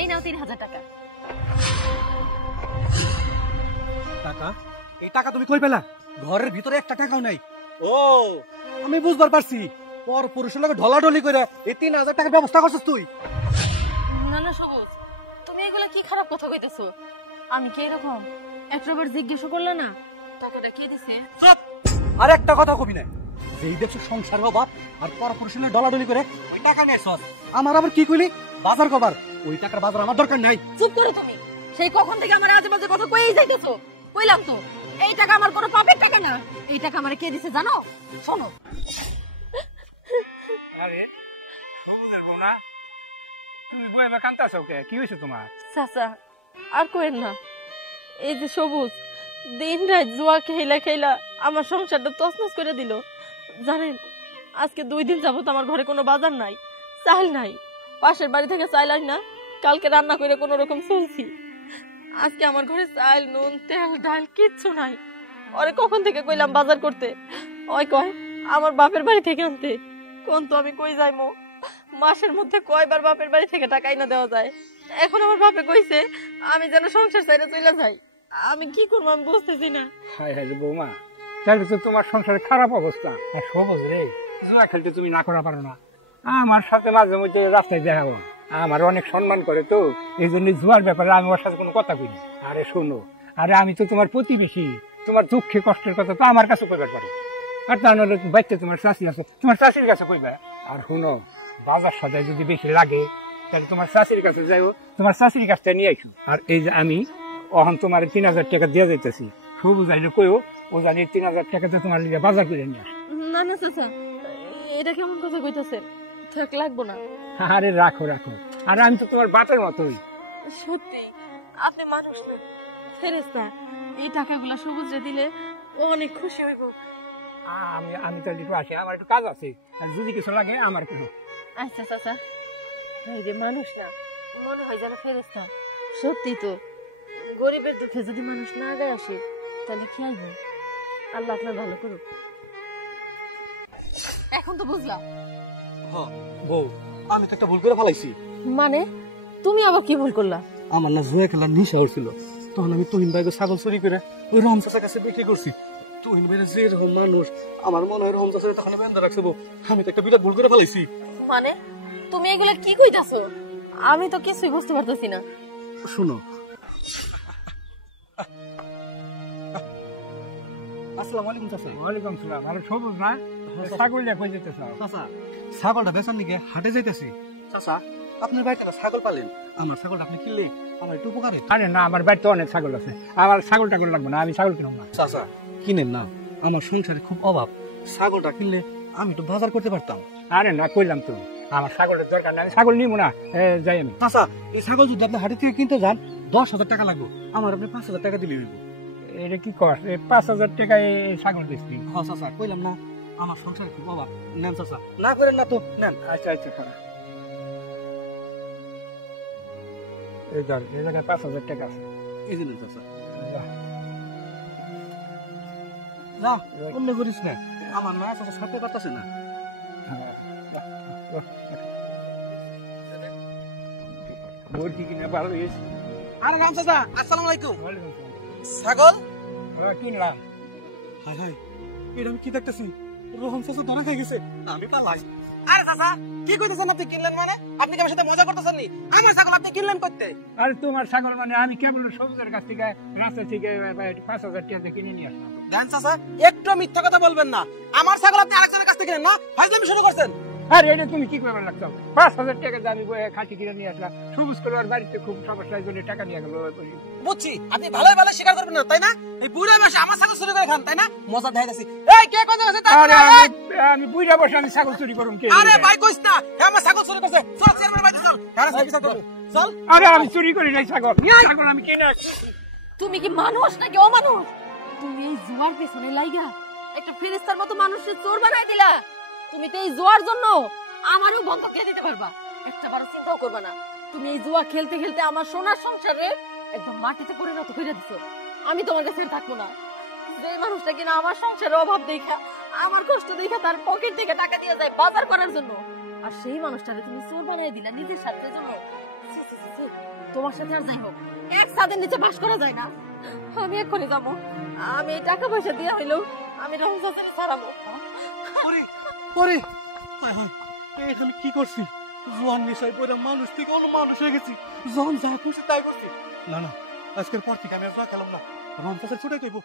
এই নাও 3000 টাকা। টাকা? এই টাকা তুমি কই পেলা? ঘরের ভিতরে একটা টাকাও নাই। ও আমি বুঝবার পারছি, পর পুরুষের লগে ঢলাঢলি করে এই 3000 টাকার ব্যবস্থা করছিস তুই। না না সবুজ, তুমি এগুলা কি খারাপ কথা কইতেছো? আমি কি এরকম একবার জিজ্ঞেস করলে না টাকাটা কে দিছে? আর একটা কথা কবি না, যেই দেখছো সংসার অভাব আর পর পুরুষের লগে ঢলাঢলি করে ওই টাকা নিয়ে সস। আমার আবার কি কইলি? বাজার করবার। ওই টাকার বাজার আমার দরকার নাই। চুপ করো তুমি। সেই কখন থেকে আমার আজে বাজে কথা কইই যাইতেছো। কইলাম তো এই টাকা আমার কোনো পাপের টাকা না। এই টাকা আমারে কে দিছে জানো? শোনো। আরে সবুজের বউ না, তুমি বইবা কান্তাছো কে? কি হইছে তোমার? চাচা আর কইেন না, এই যে সবুজ দিন রাত জুয়া খেলা খেলা আমার সংসারটা তছনছ করে দিল। জানেন আজকে 2 দিন যাবত আমার ঘরে কোনো বাজার নাই, চাল নাই। পাশের বাড়ি থেকে চাল আই না, কালকে রান্না করে কোনো রকম চলছি। আজকে আমার ঘরে চাল নুন তেল ডাল কিচ্ছু নাই। ওরে কখন থেকে কইলাম বাজার করতে, ওই কয় আমার বাপের বাড়ি থেকে আনতে। কোন তো আমি কই যাইমো? মাসের মধ্যে কয়বার বাপের বাড়ি থেকে টাকা না দেওয়া যায়। এখন আমার বাপে কইছে আমি যেন সংসার ছেড়ে চলে যাই। আমি কি করবো আমি বুঝতেছি না। হায় হায় রে বৌমা, তাহলে তো তোমার সংসারে খারাপ অবস্থা। আর সবুজ রে, জুয়া খেলতে তুমি না করা পারো না। আমার সাথে মাঝে মধ্যে রাস্তায় দেখা হয়, আমার অনেক সম্মান করে তো, এই জন্য জুয়ার ব্যাপারে আমি ওর সাথে কোনো কথা কই না। আরে শোনো, আরে আমি তো তোমার প্রতিবেশী, তোমার দুঃখে কষ্টের কথা তো আমার কাছে কইবার পারি। আর তা নাহলে বাড়িতে তোমার চাষি আছে, তোমার চাষির কাছে কইবা। আর শুনো, বাজার সাজায় যদি বেশি লাগে তাহলে তোমার চাষির কাছে যাইও, তোমার চাষির কাছটা নিয়ে আইসো। আর এই যে আমি অহন তোমার 3000 টাকা দিয়ে যাইতেছি, সবুজ আইলে কইও ও জানি 3000 টাকাতে তোমার লিগে বাজার করে নিয়ে আসে। না না চাচা, এটা কেমন কথা কইতাছেন? থাক লাগবো না। আরে রাখো রাখো, আরে আমি তো তোমার বাপের মতোই। সত্যি আপনি মানুষ না, ফেরেশতা। এই টাকাগুলা সবুজরে দিলে ও অনেক খুশি হইব। আমি আমি তো একটু আসি, আমার একটু কাজ আছে, আর যদি কিছু লাগে আমার কিছু। আচ্ছা চাচা, এই যে মানুষ না, মনে হয় যেন ফেরেশতা। সত্যি তো, গরিবের দুঃখে যদি মানুষ না আগায় আসে তাহলে কি আইব? আল্লাহ আপনার ভালো করুক। এখন তো বুঝলাম। হ্যাঁ বউ, আমি তো একটা ভুল করে ফেলাইছি। মানে তুমি আবার কি ভুল করলা? আমার না জুয়া খেলার নেশা হচ্ছিল, তখন আমি তুহিন ভাইকে ছাগল চুরি করে ওই রহম চাচার কাছে বিক্রি করছি। তুহিন ভাইয়ের যে রকম মানুষ, আমার মনে হয় রহম চাচার তখন বেঁধে রাখছে। আমি তো একটা বিরাট ভুল করে ফেলাইছি। মানে তুমি এগুলা কি কইতাছো? আমি তো কিছুই বুঝতে পারতেছি না। শুনো, আসসালামু আলাইকুম চাচা। ওয়ালাইকুম সালাম। আরে সবুজ না, ছাগলটা কই যেতে চাও? চাচা ছাগলটা বেচার নিকে হাটে যাইতেছি। চাচা আপনার বাড়িতে ছাগল পালেন, আমার ছাগলটা আপনি কিনলে আমার একটু উপকার হইতো। আরে না, আমার বাড়িতে অনেক ছাগল আছে, আমার ছাগল টাগল লাগবে না, আমি ছাগল কিনব না। চাচা কিনেন না, আমার সংসারে খুব অভাব, ছাগলটা কিনলে আমি একটু বাজার করতে পারতাম। আরে না, কইলাম তো আমার ছাগলের দরকার নাই, আমি ছাগল নিব না। যাই আমি। চাচা এই ছাগল যদি আপনি হাটে থেকে কিনতে যান 10,000 টাকা লাগবে, আমার আপনি 5,000 টাকা দিলে হইব। এটা কি কর, 5,000 টাকায় ছাগল বেচবি? হ্যাঁ চাচা কইলাম না, আমার সংসারে খুব অভাব। নেন চাচা, না করেন না তো নেন। আচ্ছা আচ্ছা কর। এই ধর, এই জায়গায় 5,000 টাকা আছে। এই যে নেন চাচা। যা। যা অন্য করিস না, আমার না চাচা ছাড়তে পারতেছে না। ভর্তি কিনা ভালো হয়েছে। আরে রাম চাচা, আসসালামু আলাইকুম। ওয়ালাইকুম আসসালাম। ছাগল কিনলাম। হাই হাই, এটা আমি কি দেখতেছি? রোহন চাচা ধরে খাই গেছে, আমি পালাই। আরে চাচা কি কইতেছেন আপনি? কিনলেন মানে? আপনি কি আমার সাথে মজা করতেছেন নি? আমার ছাগল আপনি কিনলেন করতে? আরে তোমার ছাগল মানে আমি কেবল সবুজের কাছ থেকে রাস্তা থেকে 5,000 টাকা দিয়ে কিনে নিয়ে আসলাম। দেন চাচা, একটু মিথ্যা কথা বলবেন না। আমার ছাগল আপনি আরেকজনের কাছ থেকে কিনেন না, ফাজলামি শুরু করছেন। আরে এটা তুমি কি করবে লাগছো? 5,000 টাকা দিয়ে আমি খাসি কিনে নিয়ে আসলাম। সবুজ করার বাড়িতে খুব সমস্যা, এই জন্য টাকা নিয়ে গেল। বুঝছি, আপনি ভালোই ভালো স্বীকার করবেন না তাই না? এই বুড়া বসে আমার ছাগল চুরি করে খান তাই না? মজা দেখাইতেছি। এই কে কোন জায়গা আছে? আরে আমি বুইড়া বসে আমি ছাগল চুরি করুম কে? আরে ভাই কইস না, হে আমার ছাগল চুরি করছে। চল চেয়ারম্যান বাইতে চল, কারা সাইকেল করবে চল। আরে আমি চুরি করি নাই ছাগল, ছাগল আমি কিনে আসছি। তুমি কি মানুষ নাকি অমানুষ? তুমি এই জুয়ার পেছনে লাইগা একটা ফেরেশতার মতো মানুষকে চোর বানাই দিলা। তুমি তো এই জুয়ার জন্য আমারও বন্ধক দিয়ে দিতে পারবা, একটা বারো চিন্তাও করবা না। তুমি এই জুয়া খেলতে খেলতে আমার সোনার সংসারে একদম মাটিতে পরিণত করে দিছো। আমি তোমার কাছে থাকবো না। যে মানুষটা কিনা আমার সংসারের অভাব দেখা, আমার কষ্ট দেখা তার পকেট থেকে টাকা দিয়ে যায় বাজার করার জন্য, আর সেই মানুষটারে তুমি চোর বানিয়ে দিলা নিজের স্বার্থের জন্য। তোমার সাথে আর যাই হোক এক ছাদের নিচে বাস করা যায় না। আমি এক্ষুনি যাবো, আমি এই টাকা পয়সা দিয়ে হইলেও আমি রমজা ছেড়ে ছাড়াবো। ওরে ওরে হায় হায়, এখানে কি করছি? জোয়ান নেশায় পড়ে মানুষ থেকে অন্য মানুষ হয়ে গেছি। যখন যা করছি তাই করছি। না না, আজকের পর থেকে আমি আর জুয়া খেলাম না। রমজাকে ছুটে কইব